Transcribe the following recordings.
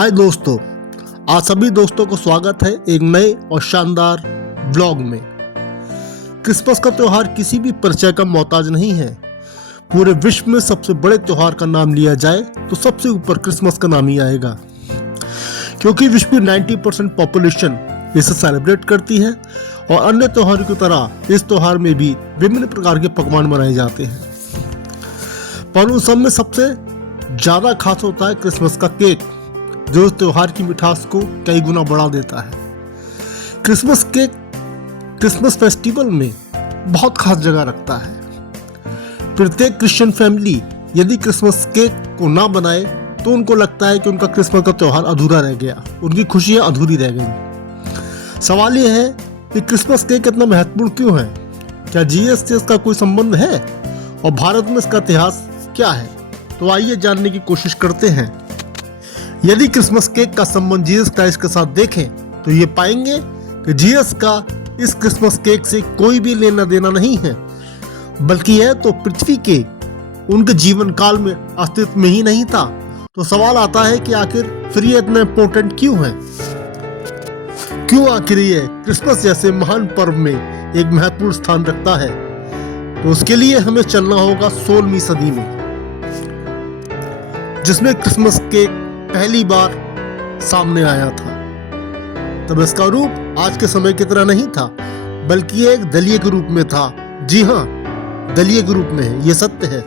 हाय दोस्तों, आप सभी दोस्तों को स्वागत है एक नए और शानदार ब्लॉग में। क्रिसमस का त्यौहार किसी भी परिचय का मोहताज नहीं है। पूरे विश्व में सबसे बड़े त्यौहार का नाम लिया जाए तो सबसे ऊपर क्रिसमस का नाम ही आएगा, क्योंकि विश्व की 90% पॉपुलेशन इसे सेलिब्रेट करती है और अन्य त्योहारों की तरह इस त्यौहार में भी विभिन्न प्रकार के पकवान बनाए जाते हैं। पर उन सब में सबसे ज़्यादा खास होता है क्रिसमस का केक, जो इस त्योहार की मिठास को कई गुना बढ़ा देता है। क्रिसमस केक क्रिसमस फेस्टिवल में बहुत खास जगह रखता है। प्रत्येक क्रिश्चियन फैमिली यदि क्रिसमस केक को ना बनाए तो उनको लगता है कि उनका क्रिसमस का त्यौहार अधूरा रह गया, उनकी खुशियाँ अधूरी रह गई। सवाल यह है कि क्रिसमस केक इतना महत्वपूर्ण क्यों है? क्या जीएस से इसका कोई संबंध है और भारत में इसका इतिहास क्या है? तो आइए जानने की कोशिश करते हैं। यदि क्रिसमस केक का संबंध जीसस क्राइस्ट के साथ देखें तो ये पाएंगे कि जीसस का इस क्रिसमस केक से कोई भी लेना देना नहीं है, बल्कि यह तो पृथ्वी के उनके जीवन काल में अस्तित्व में ही नहीं था। तो सवाल आता है कि आखिर फिर ये इतना इम्पोर्टेंट क्यों है? क्यों आखिर ये क्रिसमस जैसे महान पर्व में एक महत्वपूर्ण स्थान रखता है? तो उसके लिए हमें चलना होगा 16वीं सदी में, जिसमें क्रिसमस केक पहली बार सामने आया था। तब इसका रूप आज के समय की तरह नहीं था, बल्कि एक दलिये के रूप में था। जी हाँ, दलिये के रूप में है, ये सत्य है।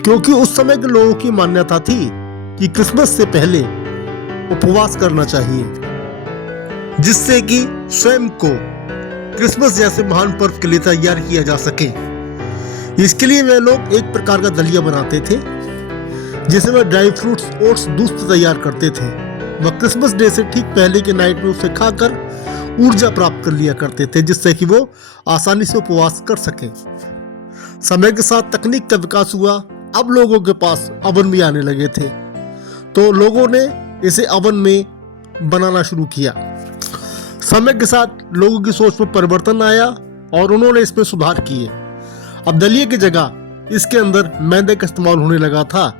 क्योंकि उस समय के लोगों की मान्यता थी कि क्रिसमस से पहले उपवास करना चाहिए, जिससे कि स्वयं को क्रिसमस जैसे महान पर्व के लिए तैयार किया जा सके। इसके लिए वे लोग एक प्रकार का दलिया बनाते थे, जिसे वह ड्राई फ्रूट्स ओट्स दूध से तैयार करते थे। वह क्रिसमस डे से ठीक पहले के नाइट में उसे खाकर ऊर्जा प्राप्त कर लिया करते थे, जिससे कि वो आसानी से उपवास कर सके। समय के साथ तकनीक का विकास हुआ, अब लोगों के पास अवन भी आने लगे थे, तो लोगों ने इसे अवन में बनाना शुरू किया। समय के साथ लोगों की सोच में परिवर्तन आया और उन्होंने इसमें सुधार किए। अब दलिये की जगह इसके अंदर मैदे का इस्तेमाल होने लगा था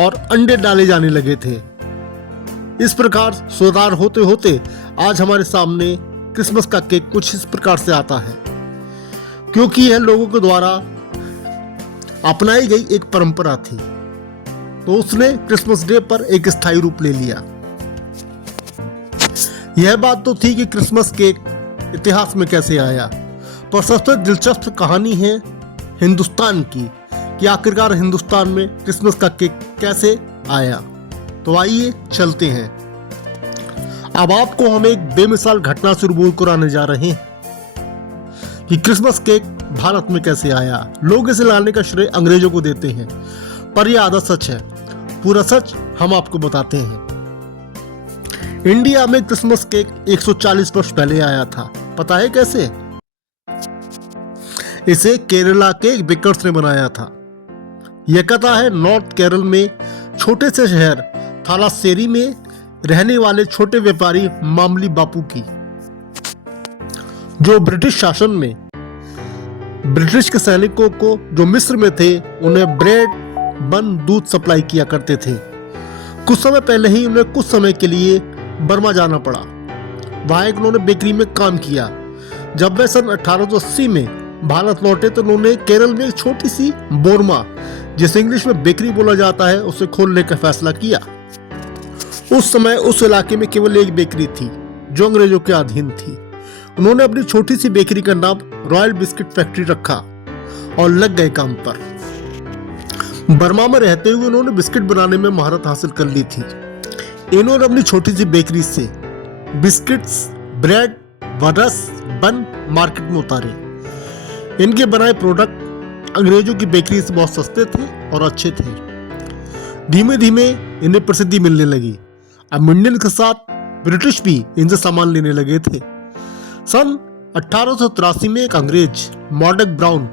और अंडे डाले जाने लगे थे। इस प्रकार सुधार होते होते आज हमारे सामने क्रिसमस का केक कुछ इस प्रकार से आता है, क्योंकि यह लोगों के द्वारा अपनाई गई एक परंपरा थी, तो उसने क्रिसमस डे पर एक स्थायी रूप ले लिया। यह बात तो थी कि क्रिसमस केक इतिहास में कैसे आया, पर सबसे दिलचस्प कहानी है हिंदुस्तान की, कि आखिरकार हिंदुस्तान में क्रिसमस का केक कैसे आया। तो आइए चलते हैं। अब आपको हम एक बेमिसाल घटना से रूबरू कराने जा रहे हैं कि क्रिसमस केक भारत में कैसे आया। लोग इसे लाने का श्रेय अंग्रेजों को देते हैं, पर यह आधा सच है। पूरा सच हम आपको बताते हैं। इंडिया में क्रिसमस केक 140 वर्ष पहले आया था। पता है कैसे? इसे केरला के बेकर्स ने बनाया था। यह कथा है नॉर्थ केरल में छोटे से शहर थालासेरी में रहने वाले छोटे व्यापारी मामली बापू की, जो ब्रिटिश शासन में ब्रिटिश के सैनिकों को जो मिस्र में थे उन्हें ब्रेड बन दूध सप्लाई किया करते थे। कुछ समय पहले ही उन्हें कुछ समय के लिए बर्मा जाना पड़ा। वहां एक उन्होंने बेकरी में काम किया। जब वे सन 1880 में भारत लौटे तो उन्होंने केरल में एक छोटी सी बोरमा, जिसे इंग्लिश में बेकरी बोला जाता है, उसे खोलने का फैसला किया। उस समय उस इलाके में केवल एक बेकरी थी जो अंग्रेजों के अधीन थी। उन्होंने अपनी छोटी सी बेकरी का नाम रॉयल बिस्किट फैक्ट्री रखा और लग गए काम पर। बर्मा में रहते हुए उन्होंने बिस्किट बनाने में महारत हासिल कर ली थी। इन्होंने अपनी छोटी सी बेकरी से बिस्किट्स, ब्रेड व रस बन मार्केट में उतारे। इनके बनाए प्रोडक्ट अंग्रेजों की बेकरी से बहुत सस्ते थे और अच्छे थे। धीमे धीमे इन्हें प्रसिद्धि मिलने लगी। अब इंडियन के साथ ब्रिटिश भी इनसे सामान लेने लगे थे। सन 1883 में एक अंग्रेज मॉर्डक ब्राउन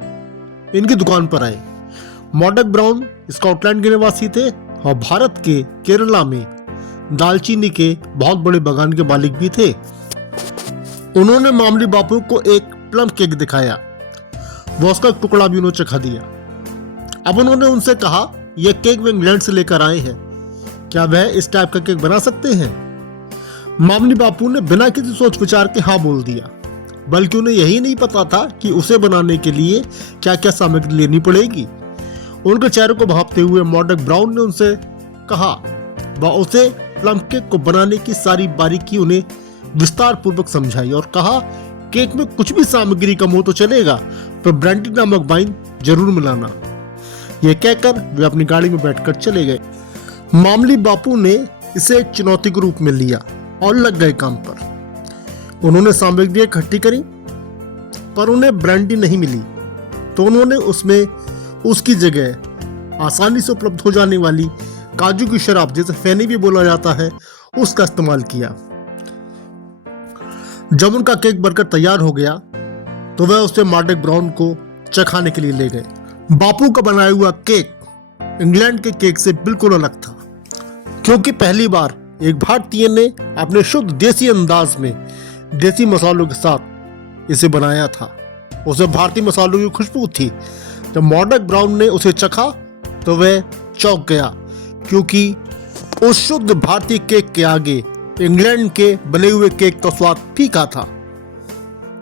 इनकी दुकान पर आए। मॉर्डक ब्राउन स्कॉटलैंड के निवासी थे और भारत के केरला में दालचीनी के बहुत बड़े बागान के मालिक भी थे। उन्होंने मामली बापू को एक प्लम केक दिखाया। वो उसका टुकड़ा भी उन्होंने चखा दिया। अब उन्होंने उनसे कहा, यह केक वे इंग्लैंड से लेकर आए हैं, क्या वह इस टाइप का केक बना सकते हैं? मामली बापू ने बिना किसी सोच विचार के हाँ बोल दिया, बल्कि उन्हें यही नहीं पता था कि उसे बनाने के लिए क्या क्या सामग्री लेनी पड़ेगी। उनके चेहरे को भांपते हुए मॉडक ब्राउन ने उनसे कहा वह उसे प्लम केक को बनाने की सारी बारीकी उन्हें विस्तार पूर्वक समझाई और कहा केक में कुछ भी सामग्री कम हो तो चलेगा, पर ब्रांडी नामक वाइन जरूर मिलाना। यह कहकर वे अपनी गाड़ी में बैठकर चले गए। मामली बापू ने इसे एक चुनौती के रूप में लिया और लग गए काम पर। उन्होंने सामग्री इकट्ठी करी, पर उन्हें ब्रांडी नहीं मिली, तो उन्होंने उसमें उसकी जगह आसानी से उपलब्ध हो जाने वाली काजू की शराब, जिसे फेनी भी बोला जाता है, उसका इस्तेमाल किया। जब उनका केक बनकर तैयार हो गया तो वह उसे मॉडक ब्राउन को चखाने के लिए ले गए। बापू का बनाया हुआ केक इंग्लैंड के केक से बिल्कुल अलग था, क्योंकि पहली बार एक भारतीय ने अपने शुद्ध देसी अंदाज में देसी मसालों के साथ इसे बनाया था। उसे भारतीय मसालों की खुशबू थी। जब मॉडक ब्राउन ने उसे चखा तो वह चौंक गया, क्योंकि उस शुद्ध भारतीय केक के आगे इंग्लैंड के बने हुए केक का स्वाद फीका था।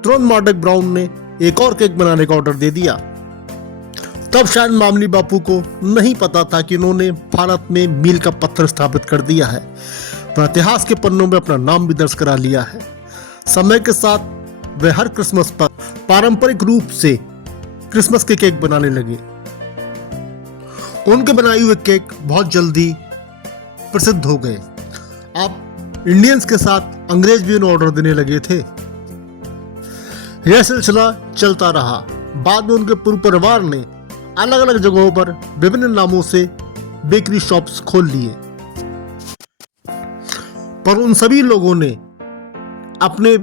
तुरंत मॉडक ब्राउन ने एक और केक बनाने का ऑर्डर दे दिया। तब शायद मामली बापू को नहीं पता था कि उन्होंने भारत में मील का पत्थर स्थापित कर दिया है, पर इतिहास के पन्नों में अपना नाम भी दर्ज करा लिया है। समय के साथ वे हर क्रिसमस पर पारंपरिक रूप से क्रिसमस के केक बनाने लगे। उनके बनाए हुए केक बहुत जल्दी प्रसिद्ध हो गए। अब इंडियंस के साथ अंग्रेज भी उन्हें ऑर्डर देने लगे थे। यह सिलसिला चलता रहा। बाद में उनके पूरे परिवार ने अलग अलग जगहों पर विभिन्न नामों से बेकरी शॉप्स खोल लिए, पर उन सभी लोगों ने अपने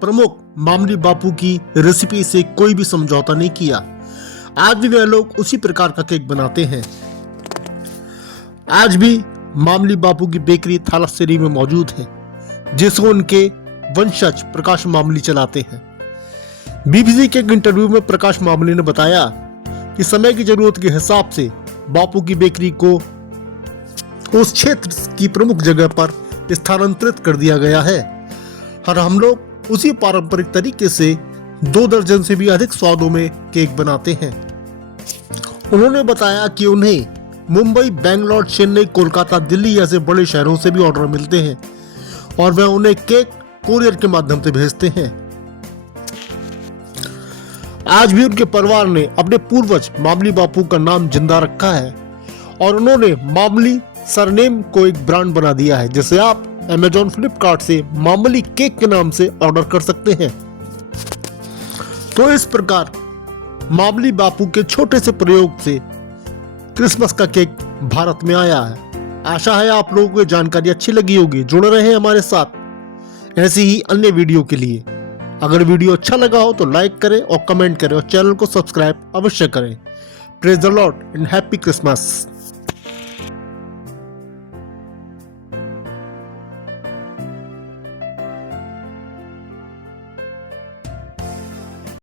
प्रमुख मामली बापू की रेसिपी से कोई भी समझौता नहीं किया। आज भी वे लोग उसी प्रकार का केक बनाते हैं। आज भी मामली बापू की बेकरी थालास्सेरी में मौजूद है, जिसको उनके वंशज प्रकाश मामली चलाते हैं। बीबीसी के एक इंटरव्यू में प्रकाश मामली ने बताया कि समय की जरूरत के हिसाब से बापू की बेकरी को उस क्षेत्र की प्रमुख जगह पर स्थानांतरित कर दिया गया है और हम लोग उसी पारंपरिक तरीके से 2 दर्जन से भी अधिक स्वादों में केक बनाते हैं। उन्होंने बताया कि उन्हें मुंबई, बेंगलोर, चेन्नई, कोलकाता, दिल्ली जैसे बड़े शहरों से भी ऑर्डर मिलते हैं और वह उन्हें केक कोरियर के माध्यम से भेजते हैं। आज भी उनके परिवार ने अपने पूर्वज मामली बापू का नाम जिंदा रखा है और उन्होंने मामली सरनेम को एक ब्रांड बना दिया है, जिसे आप अमेजॉन, फ्लिपकार्ट से मामली केक के नाम से ऑर्डर कर सकते हैं। तो इस प्रकार मामली बापू के छोटे से प्रयोग से क्रिसमस का केक भारत में आया है। आशा है आप लोगों को जानकारी अच्छी लगी होगी। जुड़े रहे हमारे साथ ऐसी ही अन्य वीडियो के लिए। अगर वीडियो अच्छा लगा हो तो लाइक करें और कमेंट करें और चैनल को सब्सक्राइब अवश्य करें। Praise the Lord and happy Christmas.